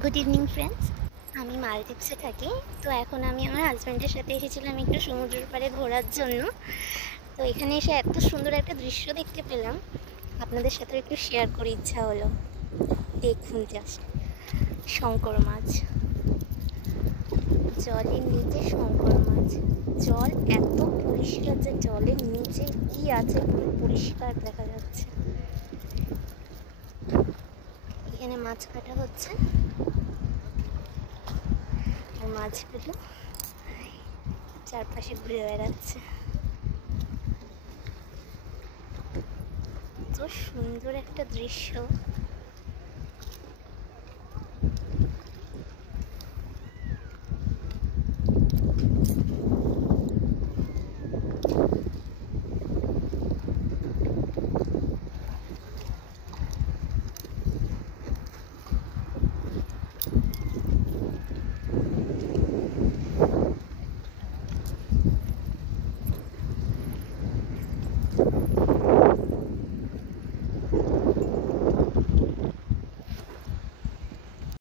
Good evening friends. আমি মালদ্বীপসে থাকি। তো এখন আমি আমার হাজব্যান্ডের সাথে এসেছিলাম একটু সমুদ্রের পাড়ে ঘোরার জন্য। তো এখানে এসে এত সুন্দর একটা দৃশ্য দেখতে পেলাম, আপনাদের সাথে একটু শেয়ার করে ইচ্ছা হলো। দেখুন জাস্ট, শঙ্কর মাছ, জলের নিচে শঙ্কর মাছ। জল এত পরিষ্কার যে জলের নিচে কি আছে পুরো পরিষ্কার দেখা যাচ্ছে। এখানে মাছ কাটা হচ্ছে আর মাছগুলো চারপাশে ঘুরে বেড়াচ্ছে। তো সুন্দর একটা দৃশ্য।